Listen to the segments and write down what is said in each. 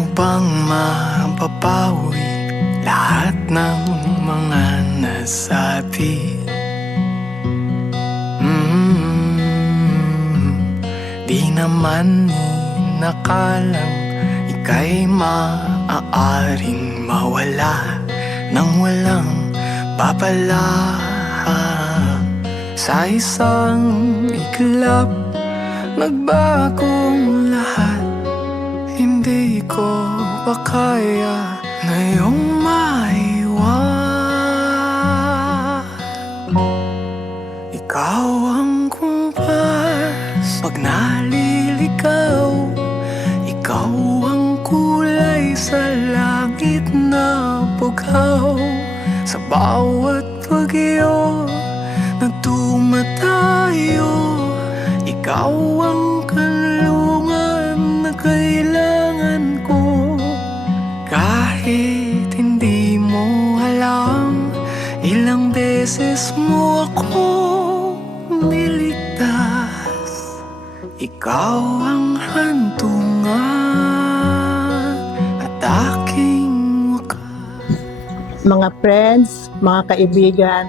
upang mapapawi lahat ng mga nasabi. Di naman inakalang ika'y maaaring mawala nang walang babala. Sa isang iglap, nagbagong lahat. Hindi ko pa kaya ngayong maiwan. Ikaw ang kumpas pag naliligaw. Ikaw ang kulay sa langit na bughaw. Sa bawat bagyo na tumatayo, ikaw ang kanlungan na kailangan ko. Kahit hindi mo alam, ilang beses mo ako niligtas. Ikaw ang hantungan at aking wakas. Mga friends, mga kaibigan,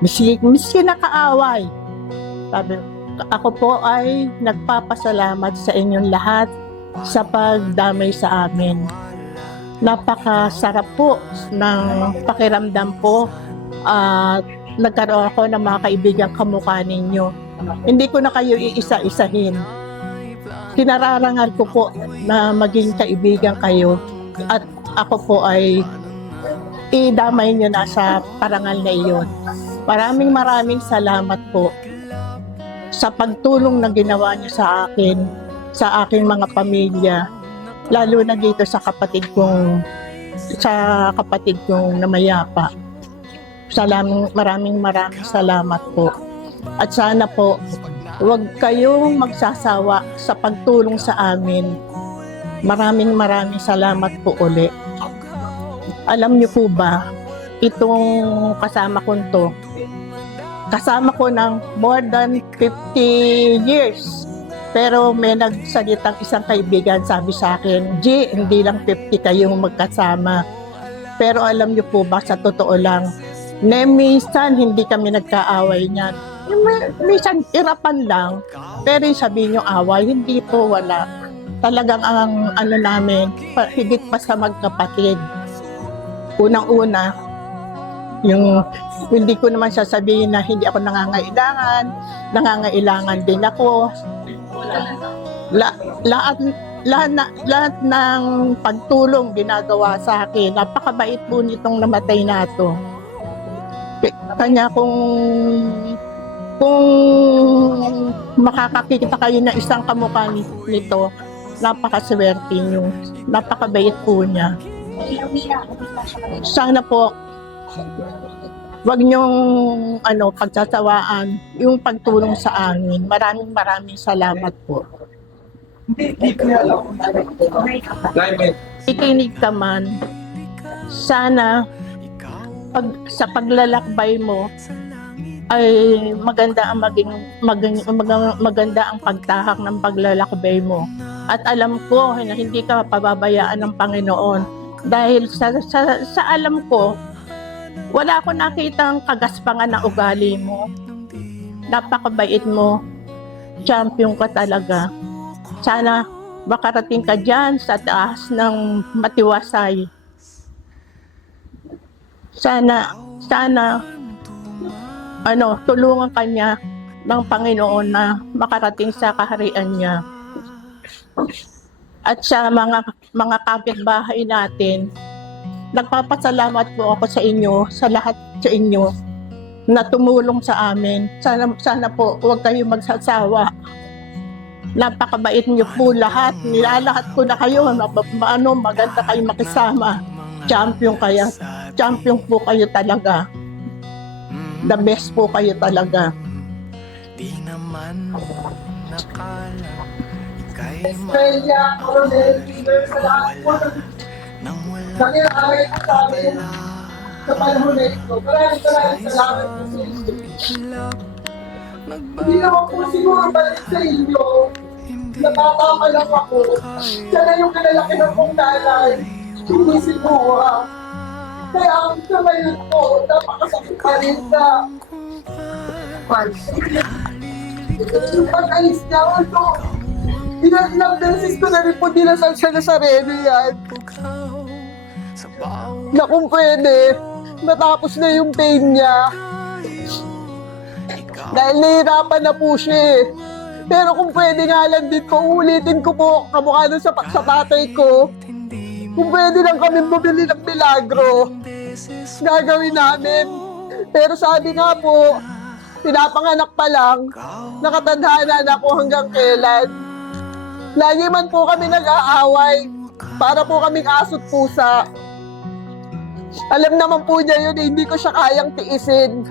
miski nakaaway, sabi, ako po ay nagpapasalamat sa inyong lahat sa pagdamay sa amin. Napakasarap po ng pakiramdam po at nagkaroon ako ng mga kaibigan kamukha ninyo. Hindi ko na kayo iisa-isahin. Kinararangal ko po na maging kaibigan kayo at ako po ay idamay nyo na sa parangal na iyon. Maraming salamat po sa pagtulong na ginawa nyo sa akin, sa aking mga pamilya, lalo na dito sa kapatid kong namayapa. Maraming salamat po. At sana po, huwag kayong magsasawa sa pagtulong sa amin. Maraming salamat po uli. Alam niyo po ba, itong kasama ko ng more than 50 years. Pero may nagsalitang isang kaibigan, sabi sa akin, G, hindi lang 50 kayong magkasama. Pero alam niyo po ba, sa totoo lang, minsan hindi kami nagkaaway niyan. Minsan irapan lang, pero sabihin niyo away, hindi po, wala. Talagang ang namin, higit pa sa magkapatid. Unang-una, yung hindi ko naman sasabihin na hindi ako nangangailangan din ako. Lahat ng pagtulong ginagawa sa akin. Napakabait po nitong namatay na ito. Kanya kung makakakita kayo na isang kamukha nito, napakaswerte niyo. Napakabait po niya. Sana po wag niyong pagsasawaan yung pagtulong sa amin. Maraming salamat po. Ikinig ka man, sana sa paglalakbay mo ay maganda ang maganda ang pagtahak ng paglalakbay mo. At alam ko na hindi ka pababayaan ng Panginoon. Dahil sa alam ko, wala ako nakitang kagaspangan ng ugali mo. Napakabait mo. Champion ka talaga. Sana makarating ka dyan sa taas ng matiwasay. Sana tulungan ka niya ng Panginoon na makarating sa kaharian niya. At sa mga kapitbahay natin, nagpapasalamat po ako sa inyo, sa lahat sa inyo na tumulong sa amin. Sana po huwag kayo magsasawa. Napakabait niyo po lahat. Nilalahat ko na kayo. Maganda kayo makisama. Champion po kayo talaga. The best po kayo talaga. Di naman nakala Estrella, Coronel, River, sa lahat po ng nangyayari at sabi sa panahon na ito. Maraming salamat po sa inyo. Hindi naman po siguro balik sa inyo Nakatama lang ako. Siya na yung kinalaki ng kong nanay. Hindi si Buwa. Kaya ang sa ngayon po, napakasakit pa rin na yung pag-alis niya, although ilang beses ko na rin po dinasal siya na sarili yan. Na kung pwede, matapos na yung pain niya. Dahil nahihirapan na po siya eh. Pero kung pwede nga lang din po, ulitin ko po kamukha nun sa tatay ko. Kung pwede lang kami bumili ng milagro, gagawin namin. Pero sabi nga po, pinapanganak pa lang, nakatandaan na ako hanggang kailan. Lagi man po kami nag-aaway, para po kaming aso't pusa. Alam naman po niya yun, hindi ko siya kayang tiisin.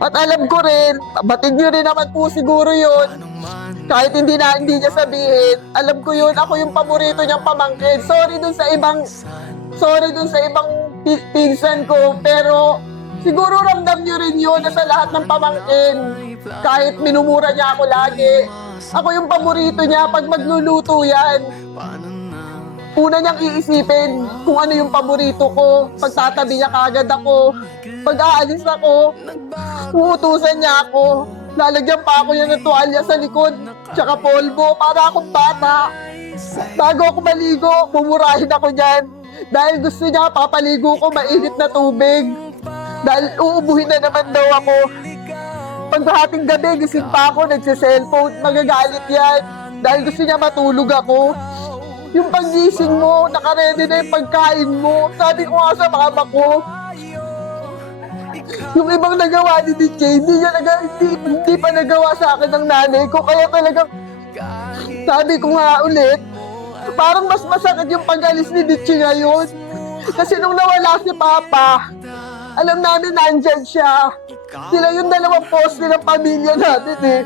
At alam ko rin, batid niyo rin naman po siguro yun. Kahit hindi niya sabihin, alam ko yun, ako yung paborito niyang pamangkin. Sorry dun sa ibang pinsan ko, pero siguro ramdam niyo rin yun na sa lahat ng pamangkin. Kahit minumura niya ako lagi, ako yung paborito niya pag magluluto yan. Una niyang iisipin kung ano yung paborito ko. Pagtatabi niya kagad ako. Pag aalis ako, uutusan niya ako. Lalagyan pa ako yan ng tuwalya sa likod, tsaka polvo, para akong bata. Bago ako maligo, bumurahin ako niyan. Dahil gusto niya, papaligo ko mainit na tubig. Dahil uubuhin na naman daw ako. Pag hating gabi, gising pa ako, nagsiselfone, magagalit yan. Dahil gusto niya matulog ako. Yung paggising mo, nakaredy na yung pagkain mo. Sabi ko nga sa mama ko, yung ibang nagawa ni DJ, hindi pa nagawa sa akin ng nanay ko. Kaya talagang, sabi ko nga ulit, parang mas masakit yung pag-alis ni DJ ngayon. Kasi nung nawala si Papa, alam namin nandyan siya. Sila yung dalawang poste ng pamilya natin eh.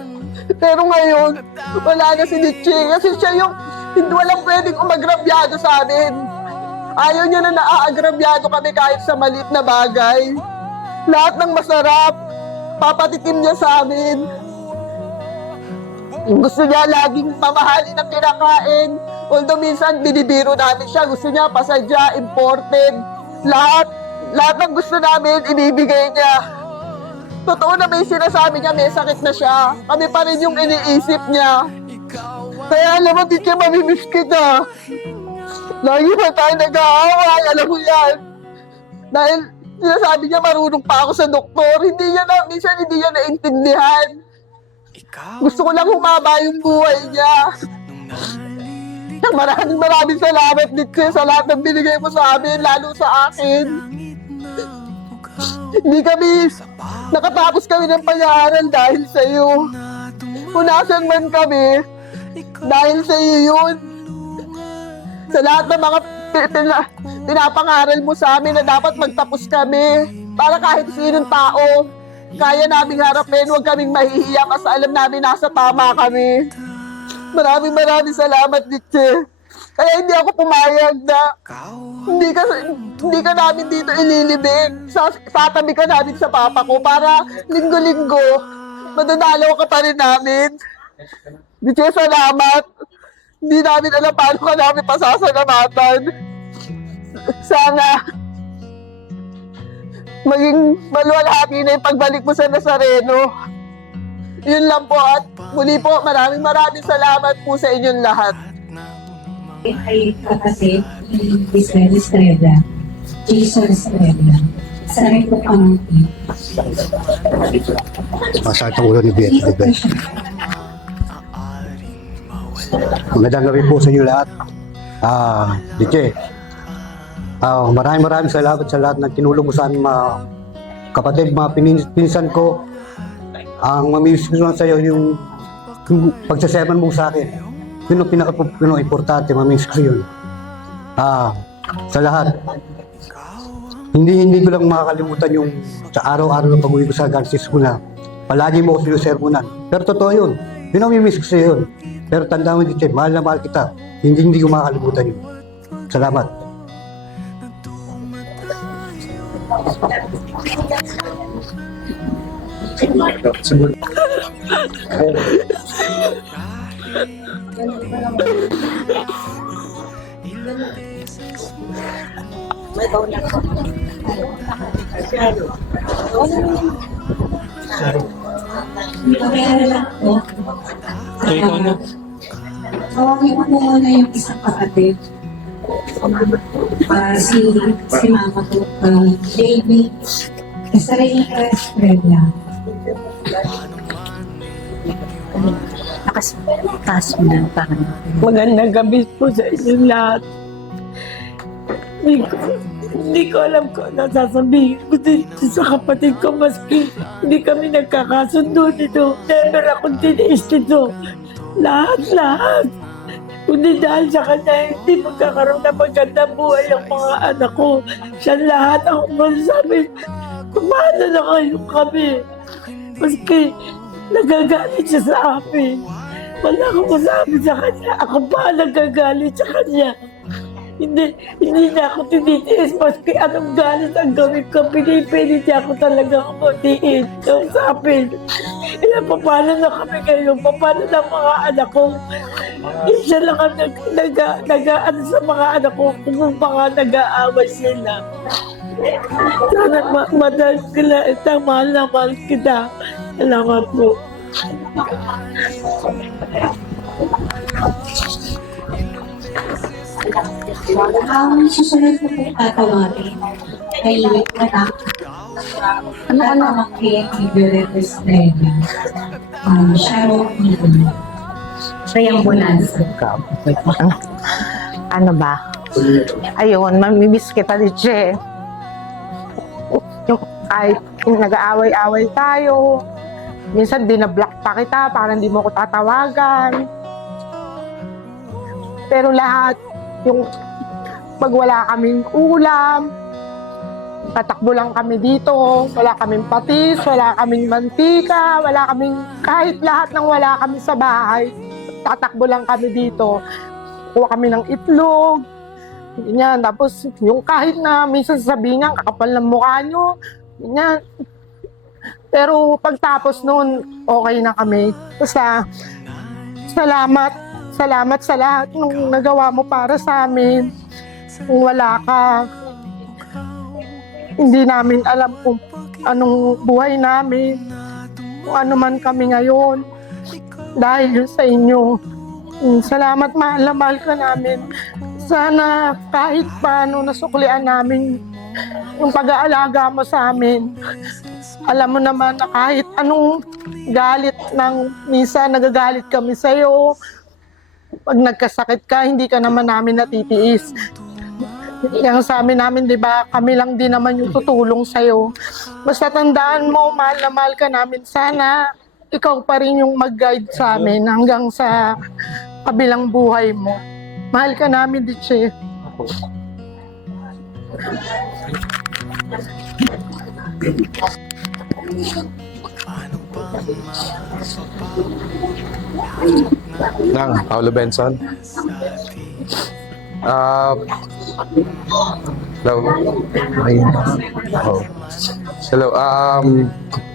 Pero ngayon, wala na si DJ. Kasi siya yung hindi walang pwedeng umagrabyado sa amin. Ayaw niya na naaagrabyado kami kahit sa maliit na bagay. Lahat ng masarap, papatikim niya sa amin. Gusto niya laging mamahalin ang kinakain. Although minsan binibiro namin siya, gusto niya pasadya, imported. Lahat ng gusto namin, ibibigay niya. Totoo na may sinasabi niya, may sakit na siya. Kami pa rin yung iniisip niya. Kaya alam mo, di siya mamimiss kita. Lagi pa tayo nag-aaway, alam mo yan. Dahil sinasabi niya marunong pa ako sa doktor, minsan hindi niya naintindihan. Gusto ko lang humaba yung buhay niya. Maraming salamat, Nick, sa lahat ng binigay mo sa amin, lalo sa akin. Hindi kami, nakatapos kami ng pag-aaral dahil sa iyo. Kung nasan man kami, dahil sa iyo yun. Sa lahat ng mga pinapangaral mo sa amin na dapat magtapos kami para kahit sinong tao, kaya naming harapin, huwag kaming mahihiya kasi alam namin nasa tama kami. Maraming salamat, Nietzsche. Kaya hindi ako pumayag na hindi ka namin dito ililibing. Tatabi ka namin sa papa ko para linggo-linggo madadalaw ka pa rin namin. Nietzsche, salamat. Hindi namin alam paano ka namin pasasalamatan. Sana maging maluwalhati na yung pagbalik mo sa Nazareno. Yun lang po at muli po maraming salamat po sa inyong lahat. Ay kapatid ni Israel Estrella, Jason Estrella, sa akin po pamangkin. Masakit ang ulo ni Beatrice. Magandang gabi po sa inyo lahat. DJ, maraming salamat sa lahat ng tinulong mo sa aming mga kapatid, mga pinsan ko. Ang mamimiss ko sa iyo yung pagsaseman mo sa akin. Yun ang pinaka-importante, mamimiss ko yun. Sa lahat, hindi ko lang makakalimutan yung sa araw-araw ng pag-uwi ko sa Garces ko na palagi mo ko sinusermonan. Pero totoo yun. Yun ang mamimiss ko sa iyo yun. Pero tandaan mo, DJ, mahal na mahal kita. Hindi ko makakalimutan yun. Salamat. Pagkakala lang po. Tawagin ko po muna yung isang kapatid. Si mama ko, Jamie. Sa rin yung Estrella. Taas mo lang parang. Magandang gabi po sa inyong lahat. Hindi ko alam kung ano sasabihin ko dito sa kapatid ko maski hindi kami nagkakasundo nito. Never akong tiniis nito. Lahat. Kundi dahil sa kanya, hindi magkakaroon ng magandang buhay ang mga anak ko. Siya lahat ang masasabi. Kumana na kayo kami. Maski nagagalit siya sa amin. Wala akong masabi sa kanya. Ako pa nagagalit sa kanya. Hindi niya ako tinitiis. Maski anong galit ang gawin ko. Pinipilit niya ako talaga kumatiin. Yung sa amin. Paano na kami ngayon? Paano na mga anak ko? Isa lang ang nag-ano sa mga anak ko kung mga nag-aaway sila. Sana madal kita, mahal na mahal kita. Salamat po. Ang susunod ko po tatawagin ay anak. Ano kay Violet Estrella. Sharon Eden. Triambulance. Ano ba? Ayun, mamimiss kita, Liche. Yung kahit nag-aaway-aaway tayo, minsan dinablock pa kita para hindi mo ko tatawagan. Pero lahat, yung pag wala kaming ulam, tatakbo lang kami dito, wala kaming patis, wala kaming mantika, wala kaming kahit lahat ng wala kami sa bahay, tatakbo lang kami dito. Kuha kami ng itlog, ganyan. Tapos yung kahit na minsan sasabihin nga, kakapal ng mukha nyo, ganyan. Pero pagtapos noon, okay na kami. Basta, salamat sa lahat nung nagawa mo para sa amin. Kung wala ka, hindi namin alam kung anong buhay namin, kung ano man kami ngayon. Dahil yun sa inyo. Salamat, mahal na mahal ka namin. Sana kahit paano nasuklian namin yung pag-aalaga mo sa amin. Alam mo naman na kahit anong galit ng minsan nagagalit kami sa'yo. Pag nagkasakit ka, hindi ka naman namin natitiis. Yung sa amin namin, di ba, kami lang din naman yung tutulong sa'yo. Basta tandaan mo, mahal na mahal ka namin. Sana ikaw pa rin yung mag-guide sa amin hanggang sa kabilang buhay mo. Mahal ka namin, Diche. Nang, Paulo Benson. Hello. Oh. Hello.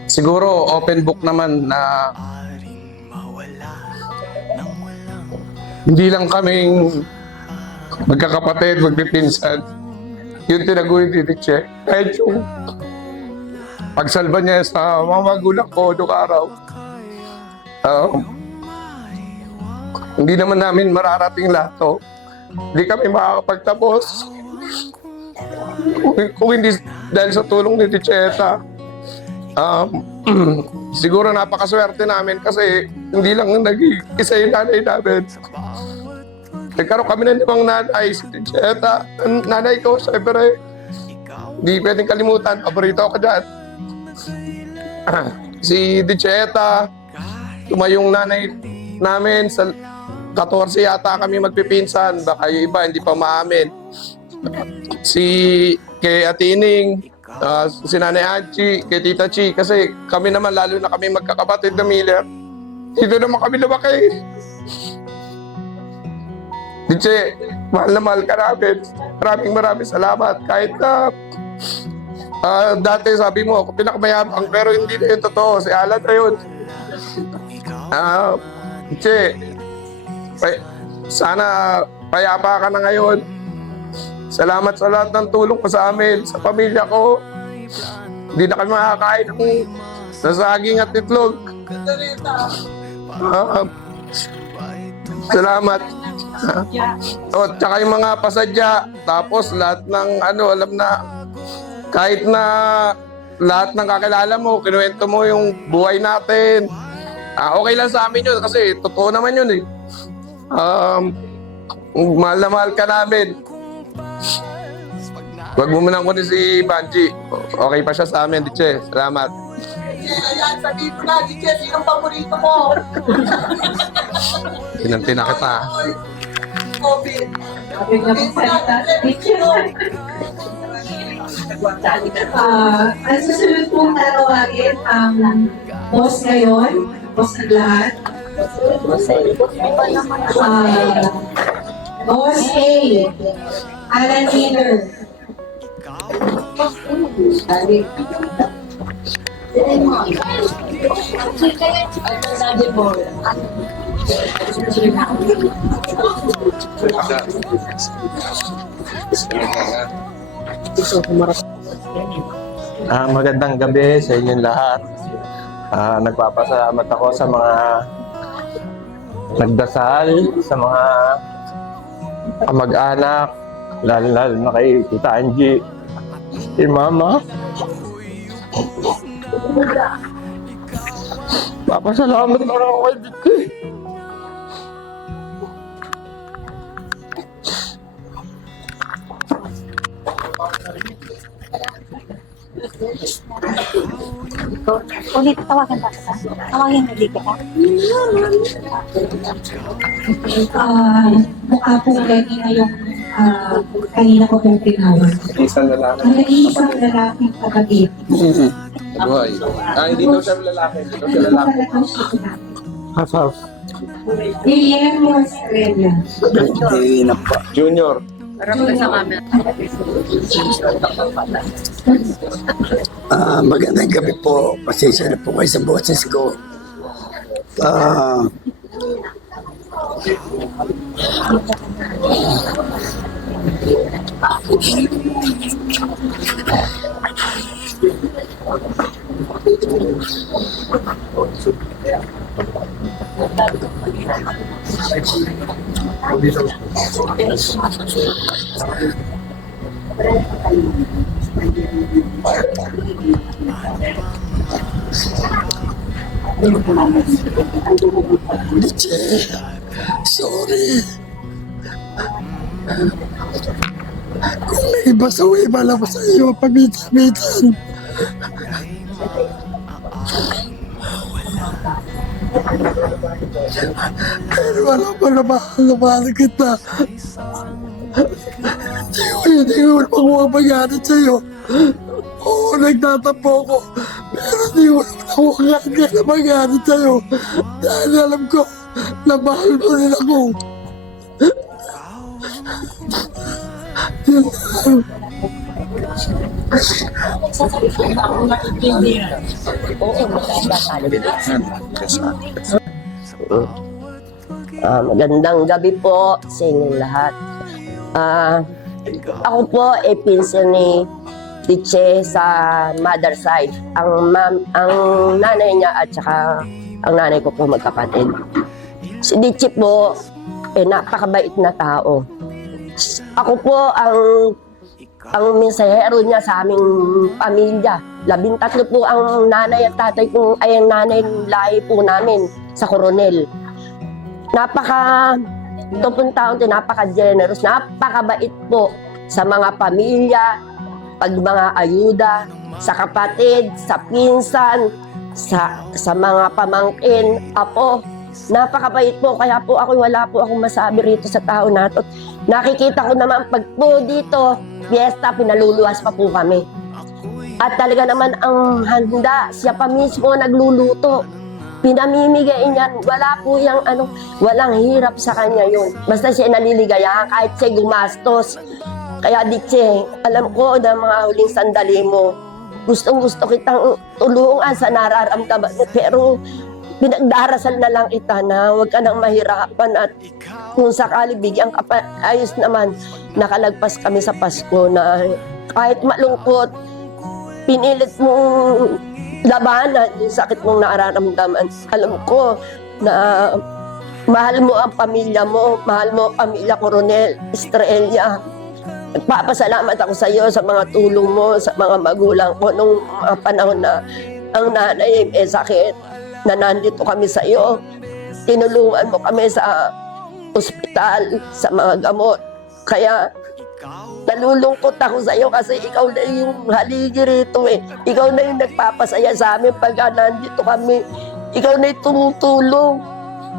Siguro open book naman na hindi lang kaming magkakapatid, magpipinsan. Yung tinaguhin ni Tiche. Kahit yung pagsalba niya sa mga magulang ko noong araw. Hindi naman namin mararating lahat to. Hindi kami makakapagtapos. Kung hindi dahil sa tulong ni Ticheta. Siguro napakaswerte namin kasi hindi lang nag-isa yung nanay namin. Nagkaroon kami ng 5 nanay. Si Ticheta, nanay ko, syempre. Hindi pwedeng kalimutan. Paborito ako dyan. Si Ticheta, tumayong nanay namin sa 14 yata kami magpipinsan, baka yung iba hindi pa maamin. Kay Ate Ining, si Nanay Anchi, kay Tita Chi, kasi kami naman lalo na kami magkakapatid na Miller. Dito naman kami lumaki. Diche, mahal na mahal ka namin. Maraming salamat. Kahit na dati sabi mo, ako pinakamayabang, pero hindi na yun totoo. Si Alan na yun. Diche, sana payapa ka na ngayon. Salamat sa lahat ng tulong ko sa amin, sa pamilya ko. Hindi na kami makakain ng saging at itlog. Salamat. O, tsaka yung mga pasadya. Tapos lahat ng alam na, kahit na lahat ng kakilala mo, kinuwento mo yung buhay natin. Okay lang sa amin yun kasi totoo naman yun eh. Mahal na mahal ka namin. Wag mo munang kunin si Banji. Okay pa siya sa amin, Diche. Salamat. Ayan, sabihin mo na, DJ, sinong paborito mo? Sinanti na kita. COVID. Sabi na po salita sa teacher. Ang susunod pong tatawagin ang boss ngayon, boss ng lahat. Boss A, Alan Miller. Magandang gabi sa inyong lahat. Nagpapasalamat ako sa mga nagdasal, sa mga kamag-anak, lalo na kay Tita Angie, si Mama. Papasalamat na ako kay Dito. Ulit, tawagan ba ka? Tawagan mo dito ka? Mukha po ready na yung kanina ko pong tinawag. Isang lalaki. Ang nag-iisang lalaking kapatid. Buhay. Hindi daw siya lalaki. Hindi daw siya lalaki. Half. Guillermo Estrella. Junior. Magandang gabi po. Pasensya na po kayo sa boses ko. Sorry. Kung may iba sa iba lang sa iyo, pabitan-bitan. Pero wala pa na mahal kita. Hindi ko naman maganit sa iyo. Oo, nagtatapo ko. Pero hindi ko naman ako maganit sa iyo. Dahil alam ko na mahal mo rin ako. Magandang gabi po sa inyong lahat. Ako po ay pinsan ni Diche sa mother side. Ang nanay niya at saka ang nanay ko po magkapatid. Si Diche po ay napakabait na tao. Ako po ang mensahero niya sa aming pamilya. 13 po ang nanay at tatay ko, ay ang nanay lahi po namin sa Coronel. Ito pong taon, napaka-generous, napakabait po sa mga pamilya, pag mga ayuda, sa kapatid, sa pinsan, sa mga pamangkin, apo. Napakabait po, kaya po ako wala po akong masabi rito sa tao nato. Nakikita ko naman pag po dito, fiesta, pinaluluwas pa po kami. At talaga naman ang handa, siya pa mismo nagluluto. Pinamimigay niyan, wala po yung walang hirap sa kanya yun. Basta siya naliligayahan kahit siya gumastos. Kaya Diche, alam ko na mga huling sandali mo, gustong-gusto kitang tulungan sa nararamdaman mo, pero pinagdarasal na lang kita na huwag ka nang mahirapan at kung sakali bigyan ka pa, ayos naman, nakalagpas kami sa Pasko na kahit malungkot, pinilit mong labanan yung sakit mong nararamdaman. Alam ko na mahal mo ang pamilya mo, mahal mo ang pamilya Coronel Estrella. Nagpapasalamat ako sa iyo sa mga tulong mo, sa mga magulang ko nung mga panahon na ang nanay may sakit, na nandito kami sa iyo. Tinulungan mo kami sa ospital, sa mga gamot. Kaya nalulungkot ako sa iyo kasi ikaw na yung haligi rito eh. Ikaw na yung nagpapasaya sa amin pagka nandito kami. Ikaw na yung tumutulong.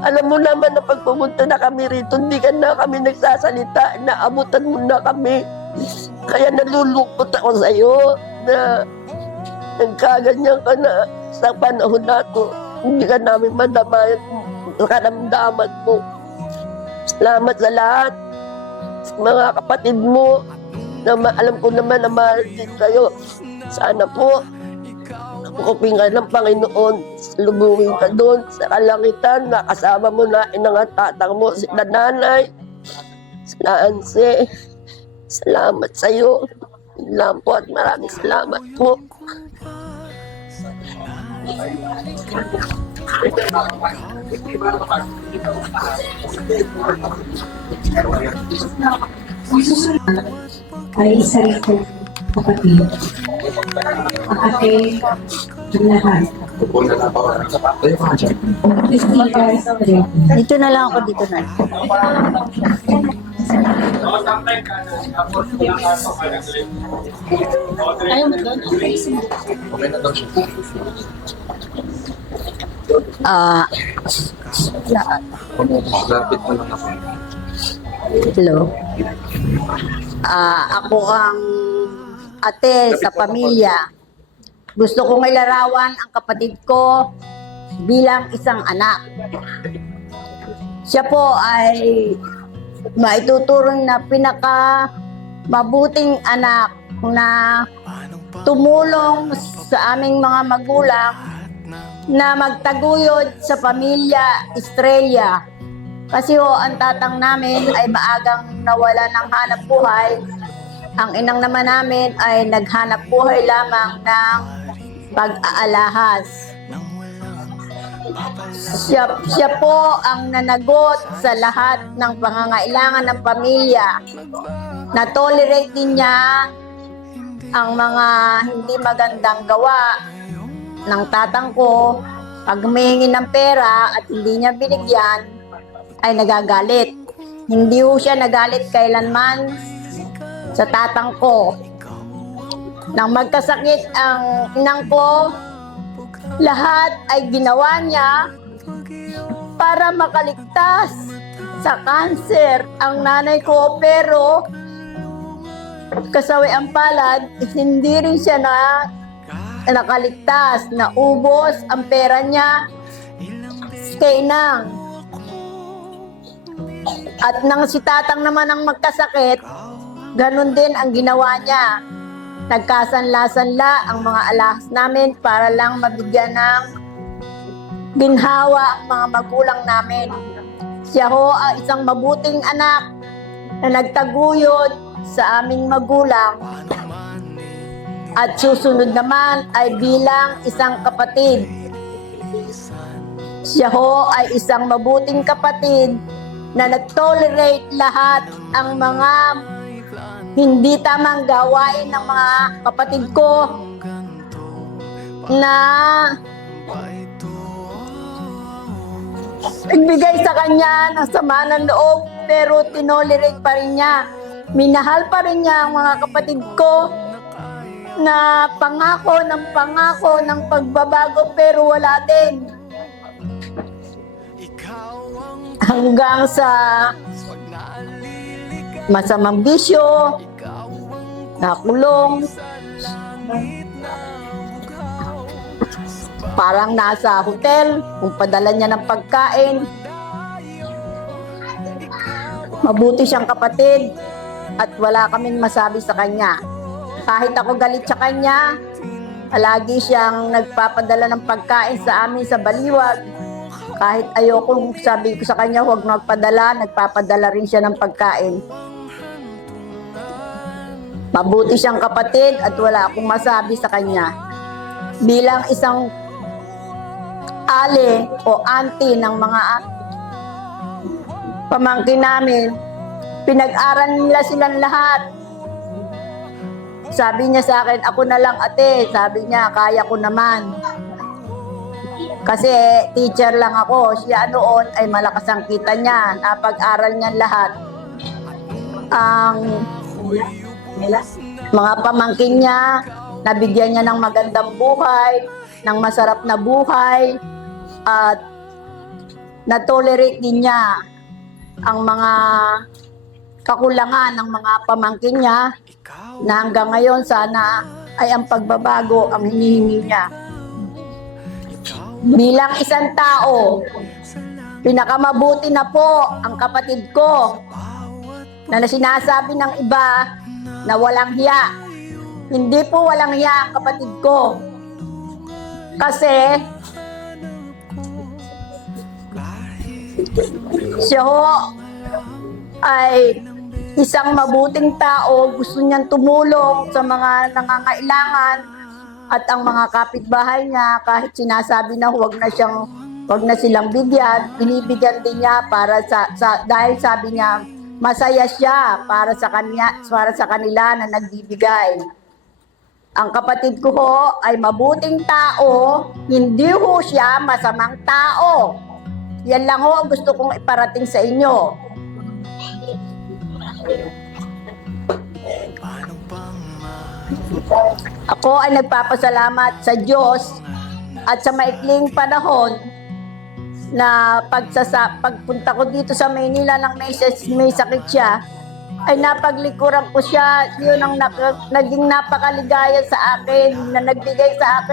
Alam mo naman na pag pumunta na kami rito, hindi ka na kami nagsasalita, naabutan mo na kami. Kaya nalulungkot ako sa iyo na nagkaganyan ka na sa panahon na to. Hindi ka namin madamayan ang karamdaman mo. Salamat sa lahat. Sa mga kapatid mo, na alam ko naman na mahal din kayo. Sana po, kuping ka ng Panginoon, lubungin ka doon sa kalangitan, nakasama mo na inang tatang mo, si nanay, sila Anse. Salamat sa iyo. Yun lang po at maraming salamat po. Ay isa rin po kapatid. Ang ate, ang lahat. Dito na lang ako, dito na. Hello. Ako ang ate sa pamilya. Gusto kong ilarawan ang kapatid ko bilang isang anak. Siya po ay maituturing na pinaka mabuting anak na tumulong sa aming mga magulang na magtaguyod sa pamilya Estrella. Kasi ang tatang namin ay maagang nawala ng hanap buhay. Ang inang naman namin ay naghanap buhay lamang ng pag-aalahas. Siya po ang nanagot sa lahat ng pangangailangan ng pamilya. Na-tolerate din niya ang mga hindi magandang gawa ng tatang ko. Pag humihingi ng pera at hindi niya binigyan, ay nagagalit. Hindi ho siya nagalit kailanman sa tatang ko. Nang magkasakit ang inang ko, lahat ay ginawa niya para makaligtas sa kanser ang nanay ko, pero kasawi ang palad, hindi rin siya nakaligtas. Naubos ang pera niya kay inang. At nang si tatang naman ang magkasakit, ganun din ang ginawa niya. Nagkasanla-sanla ang mga alahas namin para lang mabigyan ng ginhawa ang mga magulang namin. Siya ho ay isang mabuting anak na nagtaguyod sa aming magulang. At susunod naman ay bilang isang kapatid. Siya ho ay isang mabuting kapatid na nag-tolerate lahat ang mga hindi tamang gawain ng mga kapatid ko na nagbigay sa kanya ng sama ng loob, pero tinolerate pa rin niya. Minahal pa rin niya ang mga kapatid ko na pangako ng pagbabago, pero wala din. Hanggang sa masamang bisyo, nakulong, parang nasa hotel, kung padala niya ng pagkain. Mabuti siyang kapatid at wala kaming masabi sa kanya. Kahit ako galit sa kanya, palagi siyang nagpapadala ng pagkain sa amin sa Baliwag. Kahit ayoko, sabi ko sa kanya, huwag magpadala, nagpapadala rin siya ng pagkain. Mabuti siyang kapatid at wala akong masabi sa kanya. Bilang isang ale o auntie ng mga pamangkin namin, pinag-aral nila silang lahat. Sabi niya sa akin, ako na lang ate. Sabi niya, kaya ko naman. Kasi teacher lang ako. Siya noon ay malakas ang kita niya. Napag-aral niya lahat. Ang mga pamangkin niya, nabigyan niya ng magandang buhay, ng masarap na buhay, at na-tolerate din niya ang mga kakulangan ng mga pamangkin niya na hanggang ngayon sana ay ang pagbabago ang hinihingi niya. Bilang isang tao, pinakamabuti na po ang kapatid ko na sinasabi ng iba na walang hiya. Hindi po walang hiya ang kapatid ko. Kasi siya ho ay isang mabuting tao, gusto niyang tumulong sa mga nangangailangan at ang mga kapitbahay niya, kahit sinasabi na huwag na silang bigyan, binibigyan din niya para dahil sabi niya masaya siya para sa kanila na nagbibigay. Ang kapatid ko ho ay mabuting tao, hindi ho siya masamang tao. Yan lang ho ang gusto kong iparating sa inyo. Ako ay nagpapasalamat sa Diyos at sa maikling panahon na pagpunta ko dito sa Maynila nang may sakit siya, ay napaglikuran ko siya. Yun ang naging napakaligaya sa akin, na nagbigay sa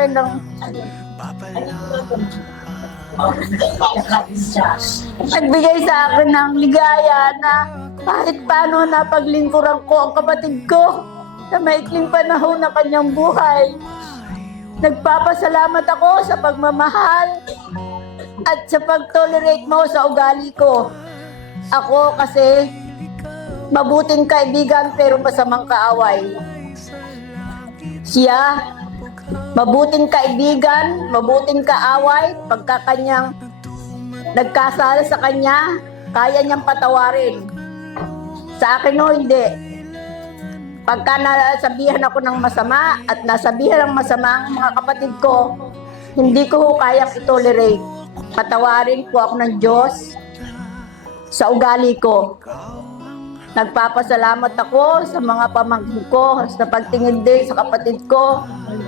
akin ng ligaya na kahit paano napaglingkuran ko ang kapatid ko sa maikling panahon ng kanyang buhay. Nagpapasalamat ako sa pagmamahal at sa pag-tolerate mo sa ugali ko. Ako kasi mabuting kaibigan pero masamang kaaway. Siya, mabuting kaibigan, mabuting kaaway, pagka kanyang nagkasala sa kanya, kaya niyang patawarin. Sa akin no, hindi. Pagka nasabihan ako ng masama at nasabihan ng masama ang mga kapatid ko, hindi ko kayang itolerate. Patawarin ko ako ng Diyos sa ugali ko. Nagpapasalamat ako sa mga pamangkin ko sa pagtingin din sa kapatid ko.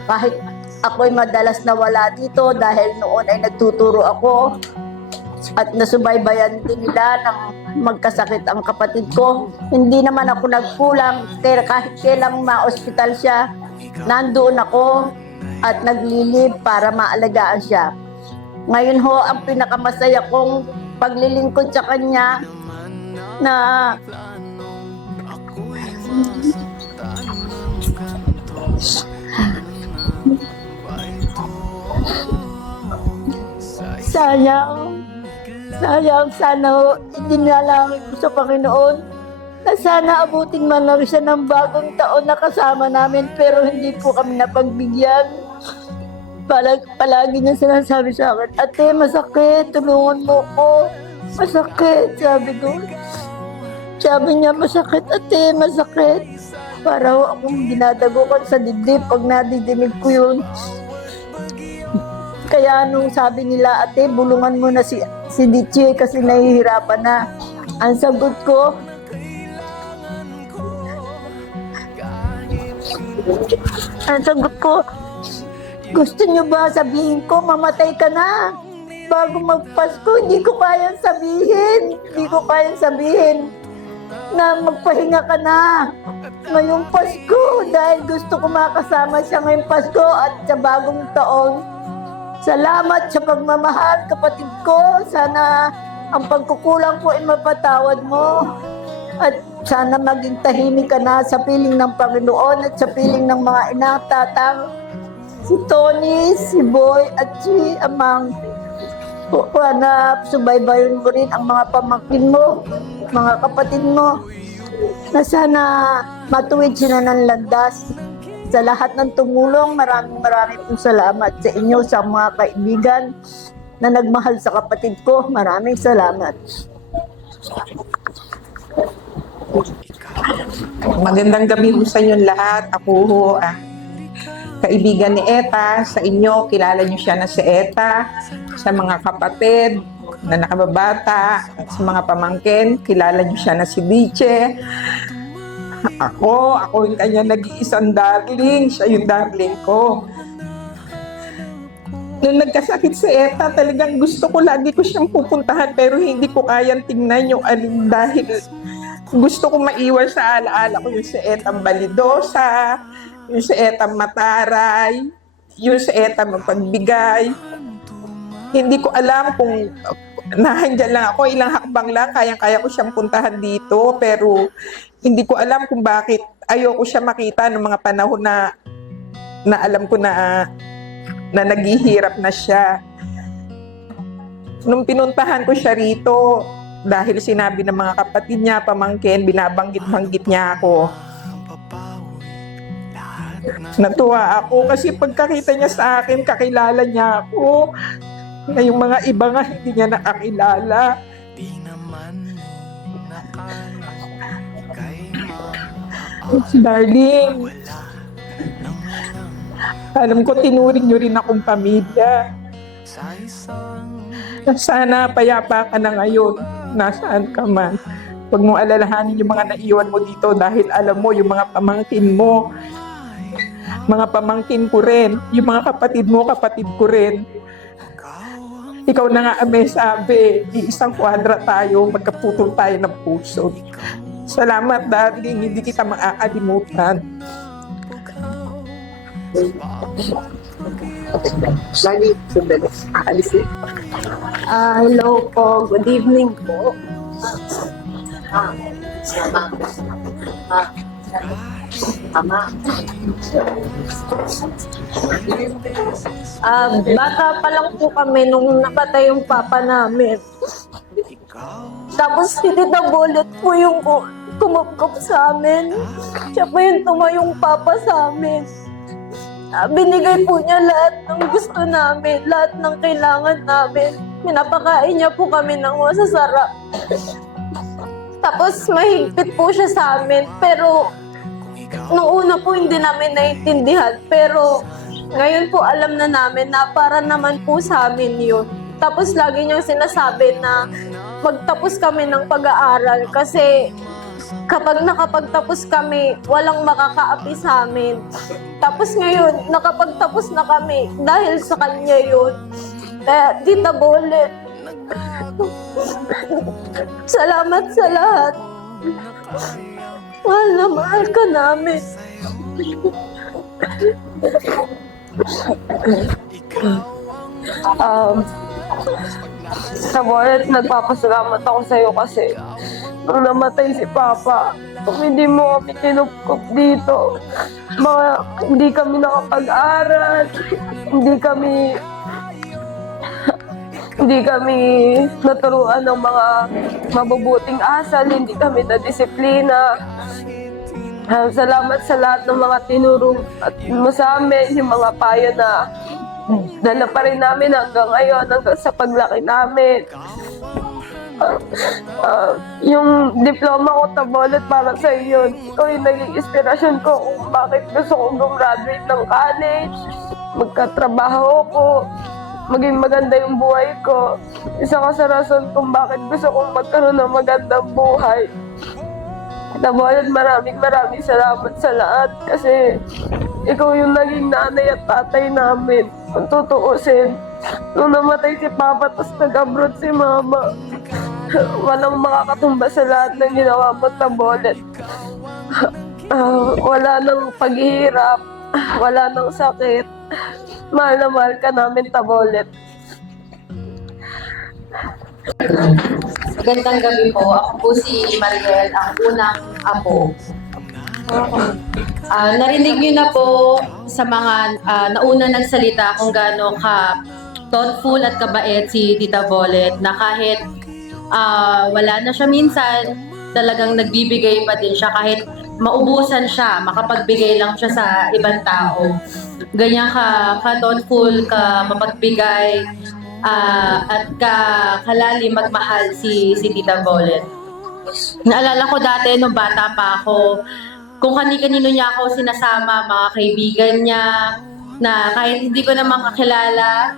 Kahit ako'y madalas nawala dito dahil noon ay nagtuturo ako at nasubaybayan din nila ng magkasakit ang kapatid ko. Hindi naman ako nagkulang, kaya kahit kailang ma-hospital siya, nandoon ako at naglilib para maalagaan siya. Ngayon ho, ang pinakamasaya kong paglilingkod sa kanya na sayang sana idinalangin ko sa Panginoon na sana abutin man lang siya ng bagong taon na kasama namin, pero hindi po kami napagbigyan. Palagi niya sinasabi sa akin, ate, masakit, tulungan mo ko. Masakit, sabi ko. Sabi niya, masakit, ate, masakit. Para ho akong dinadagukan sa dibdib pag nadidinig ko yun. Kaya nung sabi nila, ate, bulungan mo na si Dichi kasi nahihirapan na. Ang sagot ko, gusto niyo ba sabihin ko, mamatay ka na? Bago magpasko, hindi ko kayang sabihin na magpahinga ka na ngayong Pasko dahil gusto ko makasama siya ngayong Pasko at sa bagong taon. Salamat sa pagmamahal, kapatid ko. Sana ang pagkukulang ko ay mapatawad mo. At sana maging tahimik ka na sa piling ng Panginoon at sa piling ng mga ina, tatang, si Tony, si Boy, at si Amang. Sana subaybayan mo rin ang mga pamangkin mo, mga kapatid mo, na sana matuwid sila ng landas. Sa lahat ng tumulong, maraming pong salamat sa inyo, sa mga kaibigan na nagmahal sa kapatid ko. Maraming salamat. Magandang gabi ho sa inyong lahat. Ako ho, kaibigan ni Eta. Sa inyo, kilala niyo siya na si Eta. Sa mga kapatid na nakababata, sa mga pamangkin, kilala niyo siya na si Biche. Ako yung kanya nag-iisang darling. Siya yung darling ko. Nung nagkasakit si Eta, talagang gusto ko, lagi ko siyang pupuntahan, pero hindi ko kayang tingnan yung dahil gusto ko maiwan sa alaala ko yung si Etang Balidosa, yung si Etang Mataray, yung si Etang Mapagbigay. Hindi ko alam kung nahandyan lang ako, ilang hakbang lang, kayang-kaya ko siyang puntahan dito, pero hindi ko alam kung bakit ayoko siya makita ng mga panahon na alam ko na naghihirap na siya. Nung pinuntahan ko siya rito, dahil sinabi ng mga kapatid niya, pamangkin, binabanggit-banggit niya ako. Natuwa ako kasi pagkakita niya sa akin, kakilala niya ako. Yung mga iba nga hindi niya nakakilala. Darling, alam ko tinuring niyo rin akong pamilya. Sana payapa ka na ngayon, nasaan ka man. Huwag mong alalahanin yung mga naiwan mo dito dahil alam mo yung mga pamangkin mo. Mga pamangkin ko rin, yung mga kapatid mo, kapatid ko rin. Ikaw na nga ang may sabi, iisang kwadra tayo, magkaputol tayo ng puso. Salamat, darling, hindi kita makakalimutan. Lagi, sandali. Aalis eh. Hello po, good evening po. Bata pa lang po kami nung napatay yung papa namin. Tapos si Tita Bolet po yung kumupkup sa amin. Siya po yung tumayong papa sa amin. Binigay po niya lahat ng gusto namin, lahat ng kailangan namin. Pinapakain niya po kami ng masasarap. Tapos mahigpit po siya sa amin, pero noong una po hindi namin naiintindihan. Pero ngayon po alam na namin na para naman po sa amin yun. Tapos lagi niyang sinasabi na magtapos kami ng pag-aaral kasi kapag nakapagtapos kami, walang makakaapi sa amin. Tapos ngayon, nakapagtapos na kami dahil sa kanya yun. Kaya, Tita Bolet, salamat sa lahat. Mahal na mahal ka namin. Sa Bolet, nagpapasalamat ako sa'yo kasi nung namatay si Papa, kung hindi mo kami kinupkup dito, hindi kami nakapag-aral, hindi kami naturuan ng mga mabubuting asal, hindi kami na-disiplina. Salamat sa lahat ng mga tinuro mo sa amin, yung mga payo na dala pa rin namin hanggang ngayon, hanggang sa paglaki namin. Yung diploma ko, Tabolet, para sa iyo. Ikaw yung naging inspirasyon ko kung bakit gusto kong gumraduate ng college, magkatrabaho ko, maging maganda yung buhay ko. Isa ka sa rason kung bakit gusto kong magkaroon ng magandang buhay. Tabolet, maraming salamat sa lahat kasi ikaw yung naging nanay at tatay namin. Kung tutuusin, nung namatay si Papa tapos nag-abroad si Mama, walang makakatumba sa lahat ng ginawa mo, Tabolet. Wala nang paghihirap, wala nang sakit. Mahal na mahal ka namin, Tabolet. Magandang gabi po. Ako po si Mariel, ang unang apo. Narinig niyo na po sa mga nauna nagsalita kung gaano thoughtful at kabait si Tita Bolet na kahit wala na siya minsan, talagang nagbibigay pa din siya kahit maubusan siya, makapagbigay lang siya sa ibang tao. Ganyan ka thoughtful, ka mapagbigay, at kalalim magmahal si Tita Bolet. Naalala ko dati nung bata pa ako, kung kani-kanino niya ako sinasama, mga kaibigan niya, na kahit hindi ko naman kakilala,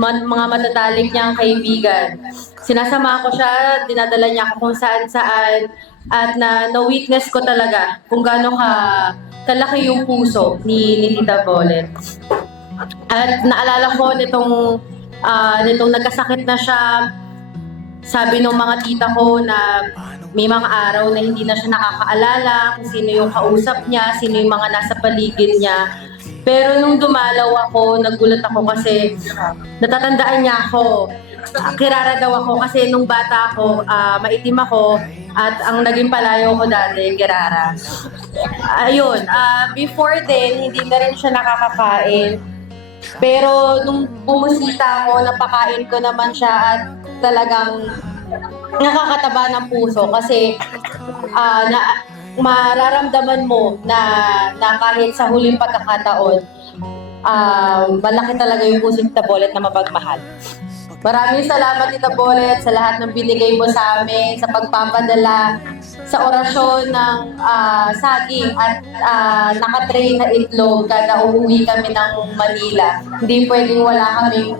mga matatalik niyang kaibigan. Sinasama ko siya, dinadala niya ako kung saan-saan, at na-witness ko talaga kung gaano kalaki yung puso ni Tita Bolet. At naalala ko nitong nagkasakit na siya, sabi ng mga tita ko na may mga araw na hindi na siya nakakaalala kung sino yung kausap niya, sino yung mga nasa paligid niya. Pero nung dumalaw ako, nagulat ako kasi natatandaan niya ako. Kirara daw ako kasi nung bata ako, maitim ako at ang naging palayo ko dati, Kirara. Ayun, before then, hindi na rin siya nakakakain. Pero nung bumusita ako, napakain ko naman siya at talagang nakakataba ng puso kasi mararamdaman mo na kahit sa huling pagkakataon, malaki talaga yung puso ni Tita Bolet na mapagmahal. Maraming salamat Tita Bolet sa lahat ng binigay mo sa amin, sa pagpapadala sa orasyon ng saging at nakatray na itlog kada uuwi kami ng Manila. Hindi pwedeng wala kaming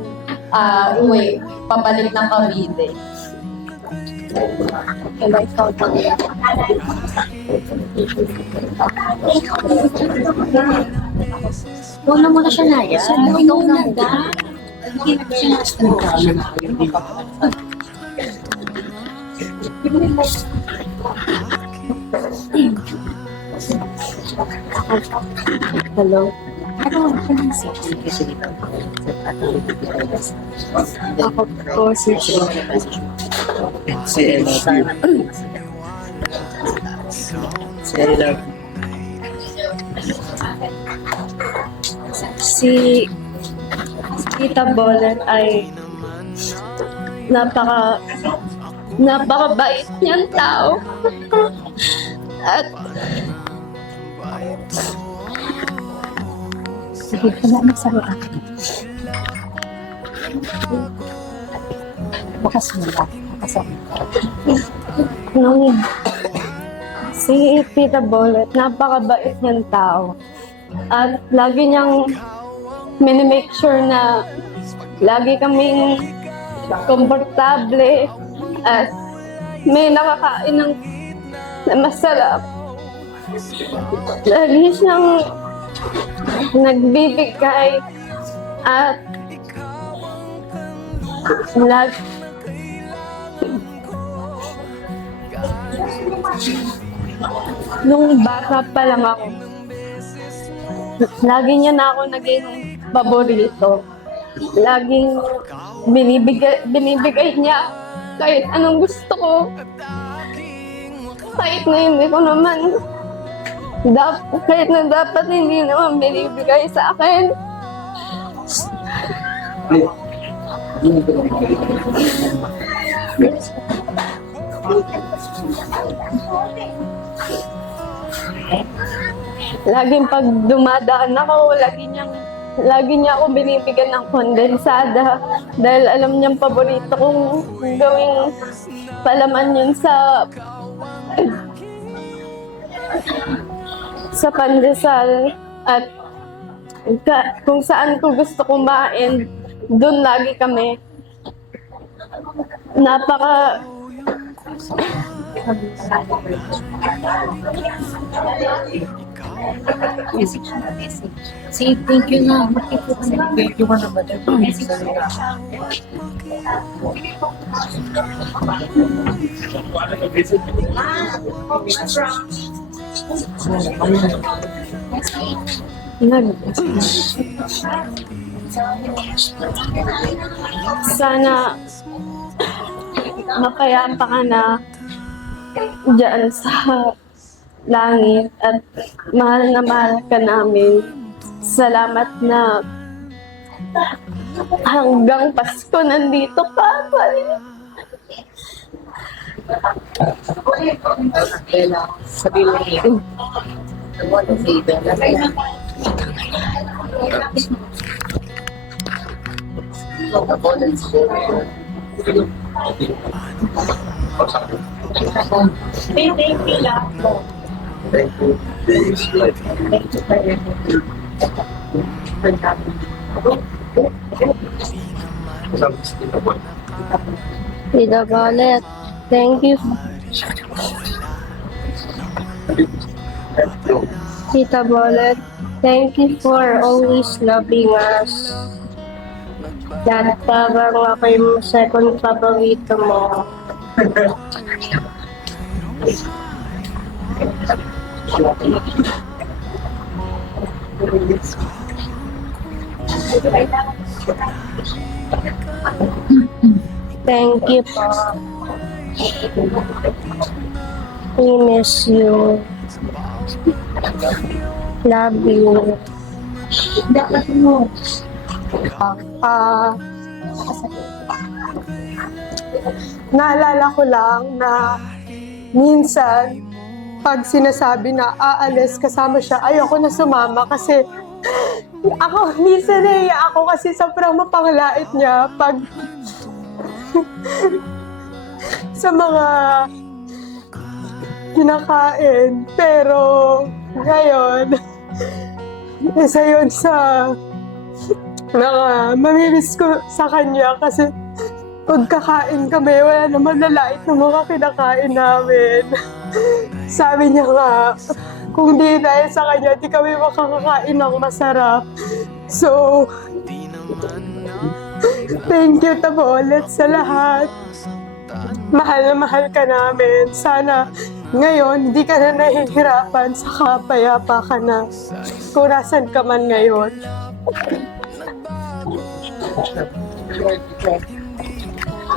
uwi, pabalik ng Cavite. Una mo na siya na yan. Ikaw na da. Hindi na siya Hello. Ako po si Tita Bolet ay napakabait niyang tao. At si Tita Bolet, napakabait niyang tao. At lagi niyang minimake sure na lagi kaming komportable at may nakakain ng masarap. Lagi siyang nagbibigay at nung bata pa lang ako, lagi niya na ako naging paborito. Laging binibigay niya kahit anong gusto ko. Kahit na hindi ko naman, kahit na dapat hindi naman binibigay sa akin. Laging pag dumadaan ako, lagi niya ako binibigyan ng kondensada dahil alam niyang paborito kong gawing palaman yun sa pandesal. At kung saan ko gusto kumain, doon lagi kami. Say thank you na. Thank you na ba? Sana mapayapa ka na dyan sa langit at mahal na mahal ka namin. Salamat na Hanggang Pasko nandito ka pa rin. Tita Violet, thank you. Tita Violet, thank you for always loving us. Dahil parang ako yung second paborito mo. Thank you po. We miss you. Love you. Naalala ko lang na minsan, pag sinasabi na aalis kasama siya, ayoko na sumama kasi ako, minsan naiya ako kasi sobrang mapanglait niya pag sa mga kinakain. Pero ngayon, isa yun sa mga mamimiss ko sa kanya kasi pagkakain kami, wala naman lalait ng mga kinakain namin. Sabi niya nga, kung di dahil sa kanya, di kami makakakain ng masarap. So, thank you, Tabolet, sa lahat. Mahal na mahal ka namin. Sana ngayon, hindi ka na nahihirapan, saka payapa ka na kung nasan ka man ngayon.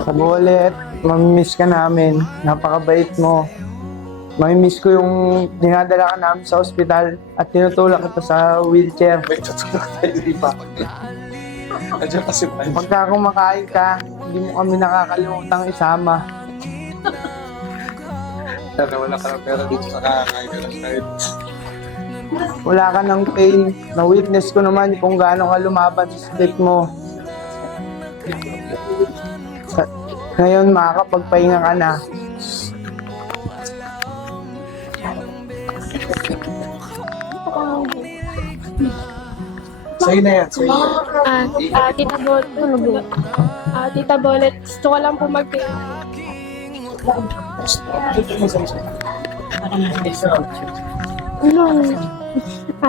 Tabolet, mamimiss ka namin. Napakabait mo. Mamimiss ko yung dinadala ka namin sa ospital at tinutulak kita sa wheelchair. Pagka kumakain ka, hindi mo kami nakakalimutang isama. Wala ka ng pera dito sa kakakain ka lang kahit. Wala ka ng pain. Na-witness ko naman kung gaano ka lumaban sa stick mo. Ngayon, makakapagpahinga ka na. Sa'yo na yan. Tita Bolet, Tita Bolet, gusto ko lang po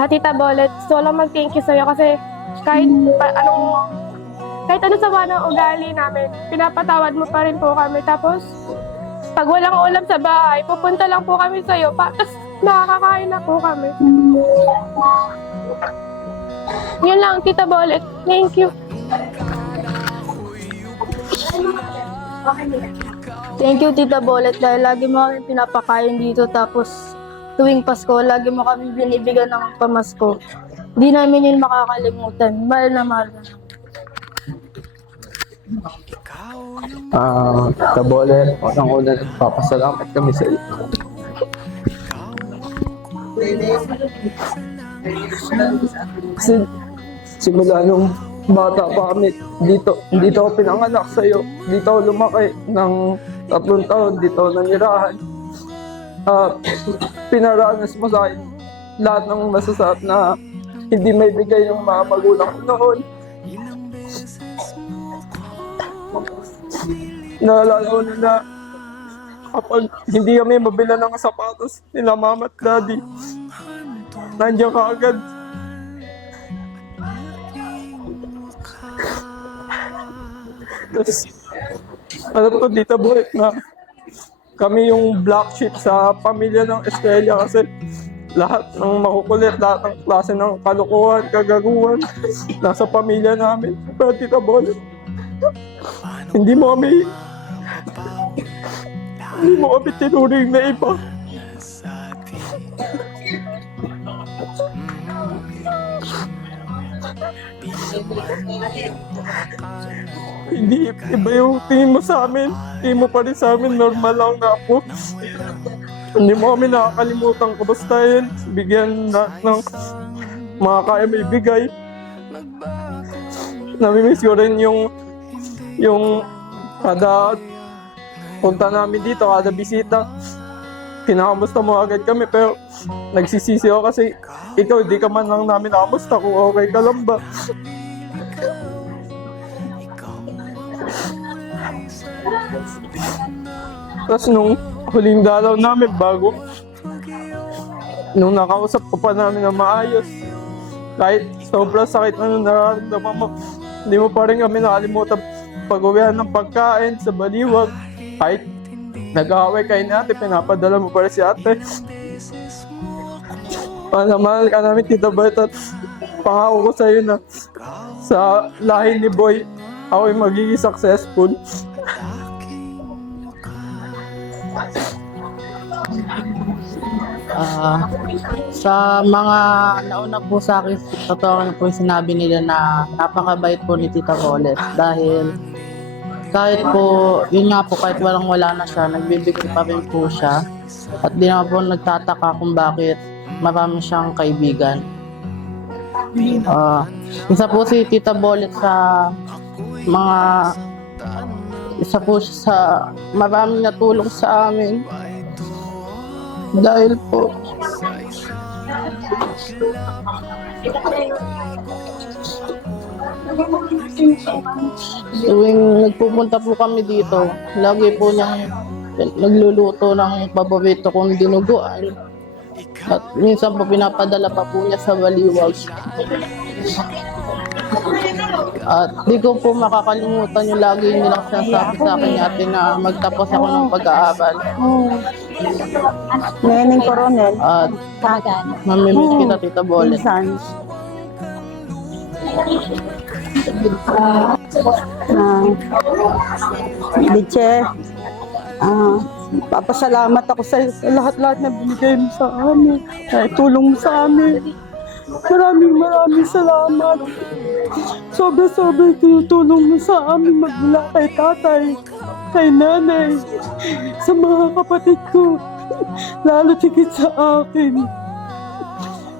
Tita Bolet, gusto ko lang mag-thank you sa'yo kasi kahit ano sama ng ugali namin, pinapatawad mo pa rin po kami. Tapos, pag walang ulam sa bahay, pupunta lang po kami sa'yo. Tapos, makakakain na po kami. Yun lang, Tita Bolet. Thank you. Thank you, Tita Bolet, dahil lagi mo kami pinapakain dito. Tapos, tuwing Pasko, lagi mo kami binibigyan ng pamasko. Hindi namin yun makakalimutan. Mahal na mahal na. Tabolet, unang-una nagpapasalamat kami sa iyo. Kasi simula nung bata pa kami, dito ako pinanganak sa iyo. Dito ako lumaki ng 3 taon, dito ako nanirahan. Pinaranas mo sa akin lahat ng masasarap na hindi may bigay ng mga magulang ko noon. Naalala ko na kapag hindi kami mabila ng sapatos nila mama at daddy, nandiyan ka agad. Tapos, alam ko dito boy na kami yung black sheep sa pamilya ng Estrella kasi lahat ng makukulit, lahat ng klase ng kalukuhan, kagaguhan, nasa pamilya namin. Pero Tita Bolet, hindi mo kami tinuring na iba. Hindi iba yung tingin mo sa amin. Tingin mo pa rin sa amin, normal lang na ako. Hindi mo kami nakakalimutan kamustahin. Bigyan na ng mga kaya may bigay. Namimiss ko rin yung kada punta namin dito, kada bisita. Kinakamusta mo agad kami, pero nagsisisi ako kasi ikaw, di ka man lang namin nakamusta kung okay ka lang ba. Tapos nung huling dalaw namin nung nakausap ko pa namin na maayos, kahit sobrang sakit na nung nararamdaman mo, hindi mo pa rin kami nakalimutan pag-uwihan ng pagkain sa baliwag. Kahit nag-aaway kayo ni ate, pinapadala mo pa rin si ate. Mahal ka namin, Tita Bert, at pangako ko sa'yo na sa lahi ni Boy, ako yung magiging successful. Sa mga nauna po sa akin, totoo po yung sinabi nila na napakabait po ni Tita Bolet dahil kahit po, yun nga po, kahit wala na siya, nagbibigay pa rin po siya at di naman po nagtataka kung bakit marami siyang kaibigan. Isa po si Tita Bolet sa mga isa po siya sa maraming natulong sa amin dahil po tuwing nagpupunta po kami dito, lagi po niyang nagluluto ng paborito kong dinuguan at minsan po pinapadala pa po niya sa baliwag. At di ko po makakalimutan yung lagi nilang sinasabi sa akin ate na magtapos ako ng pag-aaral. Neneng Coronel. At mamimiss kita, Tita Bolet. Diche, papasalamat ako sa lahat-lahat na binigay mo sa amin. Tulong mo sa amin. Maraming salamat. Sobra-sobra tinutulong mo sa amin magmula kay tatay, kay nanay, sa mga kapatid ko, lalo tigit sa akin.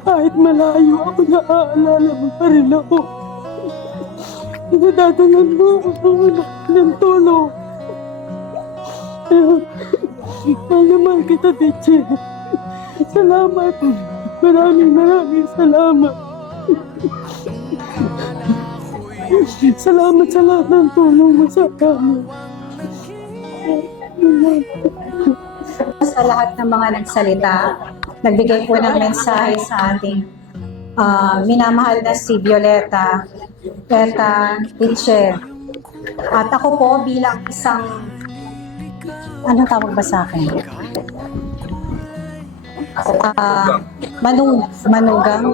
Kahit malayo ako, naaalala mo pa rin ako. Nadadalan mo ako ng tulong. Mahal kita, Diche. Salamat. Maraming salamat. Salamat sa lahat ng tulong mo sa amin. Sa lahat ng mga nagsalita, nagbigay po ng mensahe sa ating minamahal na si Violeta Teacher. At ako po bilang isang, anong tawag ba sa akin?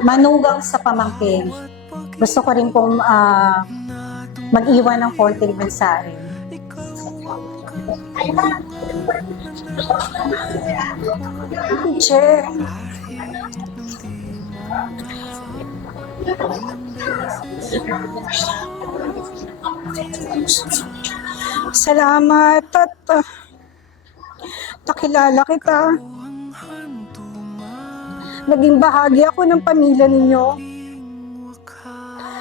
Manugang sa pamangkin. Gusto ko rin pong mag-iwan ng konting mensahe. Teacher. Salamat at nakilala kita. Naging bahagi ako ng pamilya ninyo.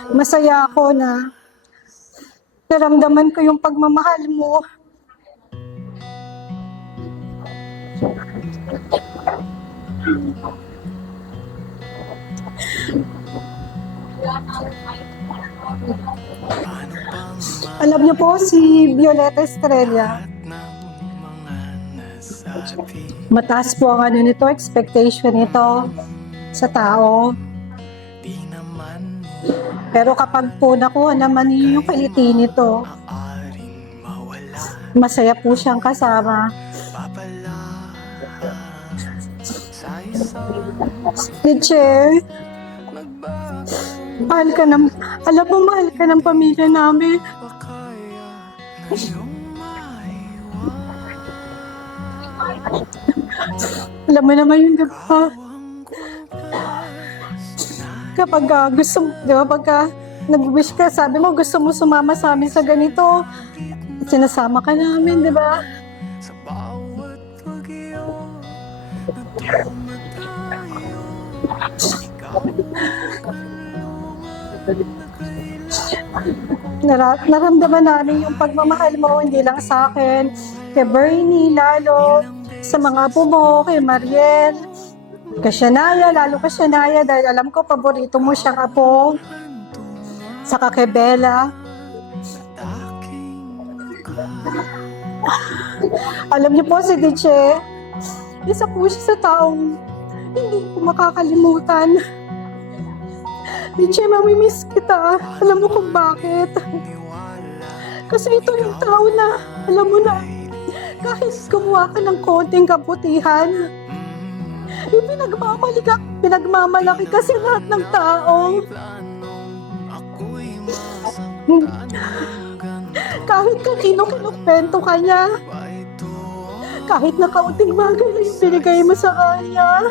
Masaya ako na naramdaman ko yung pagmamahal mo. Alam niyo po, si Violeta Estrella, mataas po ang ano nito, expectation nito sa tao. Pero kapag po nakuha naman yung kiliti nito, masaya po siyang kasama. Teacher, mahal ka ng, alam mo, mahal ka ng pamilya namin. Alam mo naman yun, diba? kapag gusto, di ba, pagka nag-wish ka, sabi mo gusto mo sumama sa amin sa ganito, sinasama ka namin, di ba? Sa bawat pag-iyo Naramdaman namin yung pagmamahal mo, hindi lang sa akin, kay Bernie, lalo, sa mga apo mo, kay Mariel, kay Shania, lalo kay Shania, dahil alam ko, paborito mo siyang apo, saka kay Bella. Alam niyo po si DJ, isa po siya sa taong hindi ko makakalimutan. DJ, mamimiss kita. Alam mo kung bakit? Kasi ito yung tao na, alam mo na, kahit gumawa ka ng konting kabutihan, pinagmamalaki kasi lahat ng tao. Kahit kanino kinukwento ka niya, kahit na kaunting bagay na yung binigay mo sa kanya.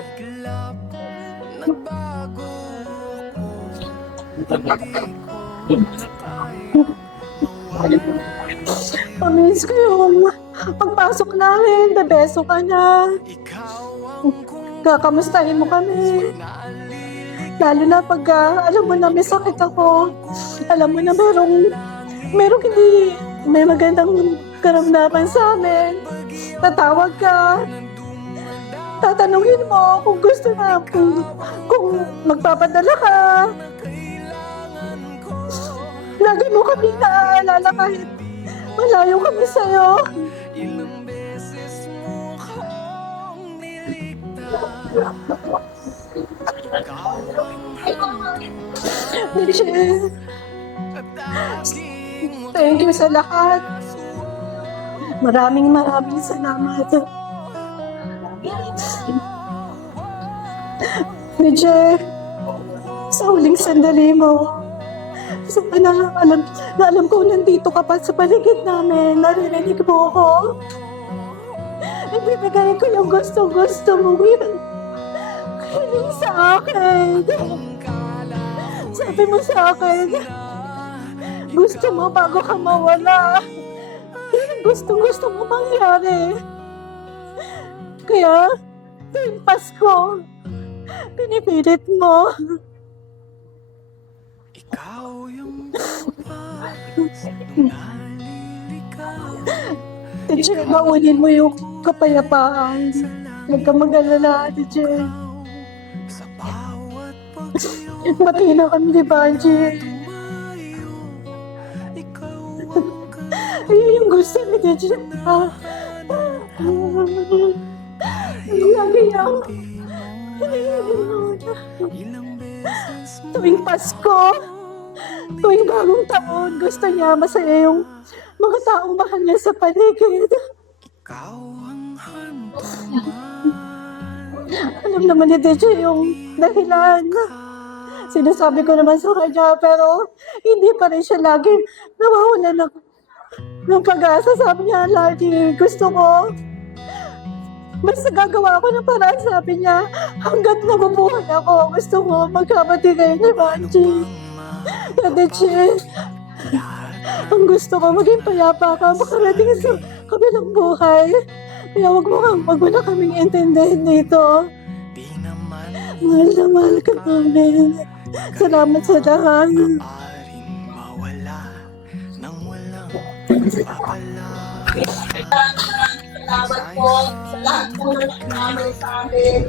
Pamiss ko yung pagpasok namin, bebeso ka na. Kakamustahin mo kami. Lalo na pag alam mo na may sakit ako. Alam mo na merong hindi may magandang karamdaman sa amin. Tatawag ka. Tatanungin mo kung gusto na, kung magpapadala ka. Lagi mo kami naaalala kahit malayo kami sa'yo. Michelle, thank you sa lahat. Maraming salamat. Michelle, sa huling sandali mo, sana alam ko nandito ka pa sa paligid namin. Naririnig mo ako. Ibibigay ko yung gusto mo. Hiling sa akin. Sabi mo sa akin, gusto mo bago ka mawala. Gusto mo mangyari. Kaya, tuwing Pasko, pinipilit mo. Ikaw yung Teacher, maunin mo yung kapayapaan. Huwag ka mag-alala, teacher. Pati na kami ni Banji. Ayun yung gusto ni teacher. Lagi yung tuwing Pasko, tuwing bagong taon, gusto niya masaya yung mga taong mahal niya sa paligid. Alam naman ni DJ yung dahilan. Sinasabi ko naman sa kanya, pero hindi pa rin siya lagi nawawala ng pag-asa. Sabi niya lagi, gusto ko. Basta gagawa ako ng paraan, sabi niya, hanggat nabubuhay ako, gusto ko magkabati kayo ni Banji. DJ, ang gusto ko maging payapa ka, makarating sa kabilang buhay. Kaya wag mo na kaming intindihin dito. Mahal na mahal ka namin. Salamat sa lahat. Salamat po sa lahat po ng namin sa amin.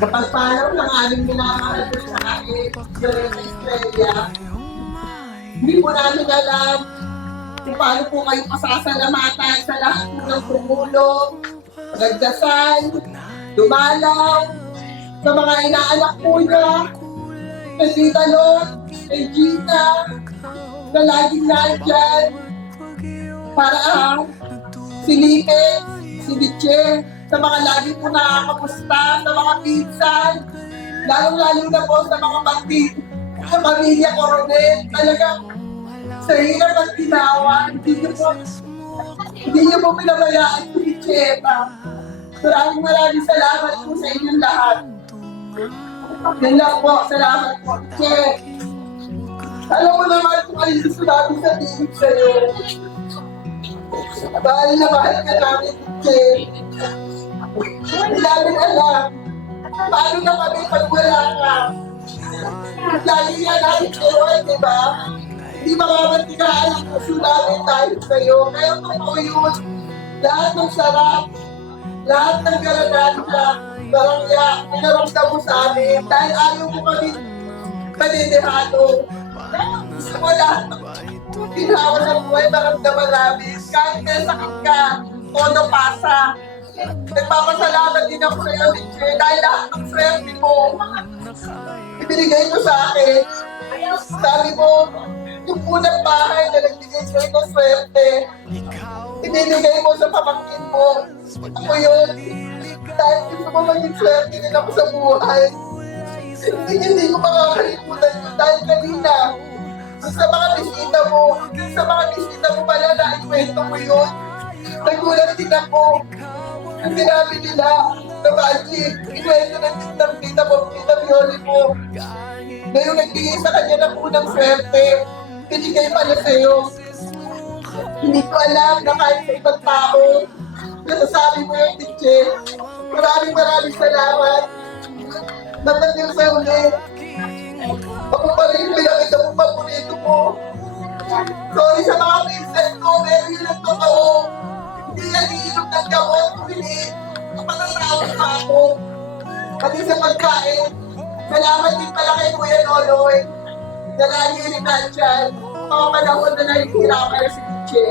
Kapag parang ng aming minamahal po sa amin, during Australia, hindi po namin alam kung paano po kayo pasasalamatan sa lahat po ng tumulong, nagdasal, dumalaw, sa mga inaanak po niya, kay Tita Lot, kay Gina, na laging nandyan, para silipin, si Biche, sa mga lagi po nakakamusta, sa mga pinsan, lalong-lalo na po sa mga sa pamilya Coronel, talagang sa hirap at ginawa, hindi niyo po pinabayaan si Biche. Maraming salamat po sa inyong lahat. Yun lang po, salamat po. Che, alam mo naman kung ano yung gusto namin sabihin sa'yo. Mahal na mahal ka namin, Che. Hindi namin alam. Paano na kami pag wala ka? Lagi nga namin sa'yo, di ba? Hindi makamantigaan ang puso namin dahil sa'yo. Kaya totoo yun. Lahat ng sarap, lahat ng galanansya, barangya, pinaramdam mo sa amin dahil ayaw mo kami panindihado. Gusto mo lahat ng ginawa ng buhay maramdaman namin. Kahit may sakit ka, todo pasa. Nagpapasalamat din ako sa'yo, Che, dahil lahat ng swerte mo, ibinigay mo sa akin. Sabi mo, yung unang bahay na nagbigay sa'yo ng swerte, ibinigay mo sa pamangkin mo. Ako yun. Dahil gusto mo maging swerte din ako sa buhay. Hindi ko makakalimutan yun dahil kanina, sa mga bisita mo pala na ikwento mo yun. Nagulat din ako. Ang sinabi nila na magic, ikwento ng tita mo, tita Violi mo. Na yung nagbigay sa kanya ng unang swerte, binigay pala sa'yo. Hindi ko alam na kahit sa ibang tao, nasasabi mo yung Che. Maraming salamat. Natagil sa ulit. Ako pa rin pinakita mo paborito mo. Sorry sa mga pinsan ko, pero yun ang totoo. Hindi yan iinom ng gamot, hindi. Panatawag pa ako. Pati sa pagkain. Salamat din pala kay Kuya Noloy. Na lagi rin nandyan. Mga panahon na nahihirapan na si Che.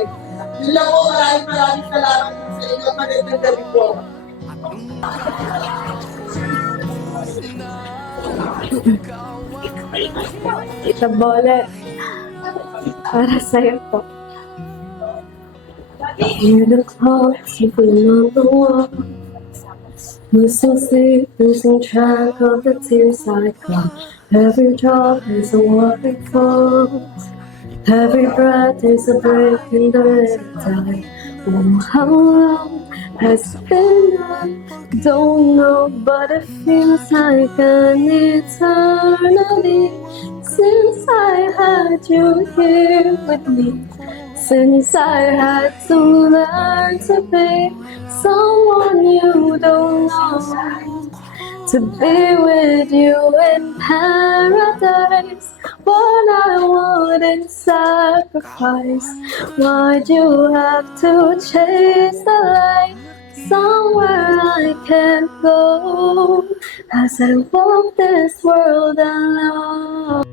Yun lang po, maraming salamat sa inyo. Magandang gabi po. Tita Bolet, para sa'yo po. You look close, you feel on the wall. Losing sleep, losing track of the tears I cry. Every drop is a waterfall. Every breath is a break in the tide. Oh, how long has it been? I don't know, but it feels like an eternity since I had you here with me. Since I had to learn to be someone you don't know. To be with you in paradise, what I wouldn't sacrifice. Why'd you have to chase the light somewhere I can't go? As I walk this world alone.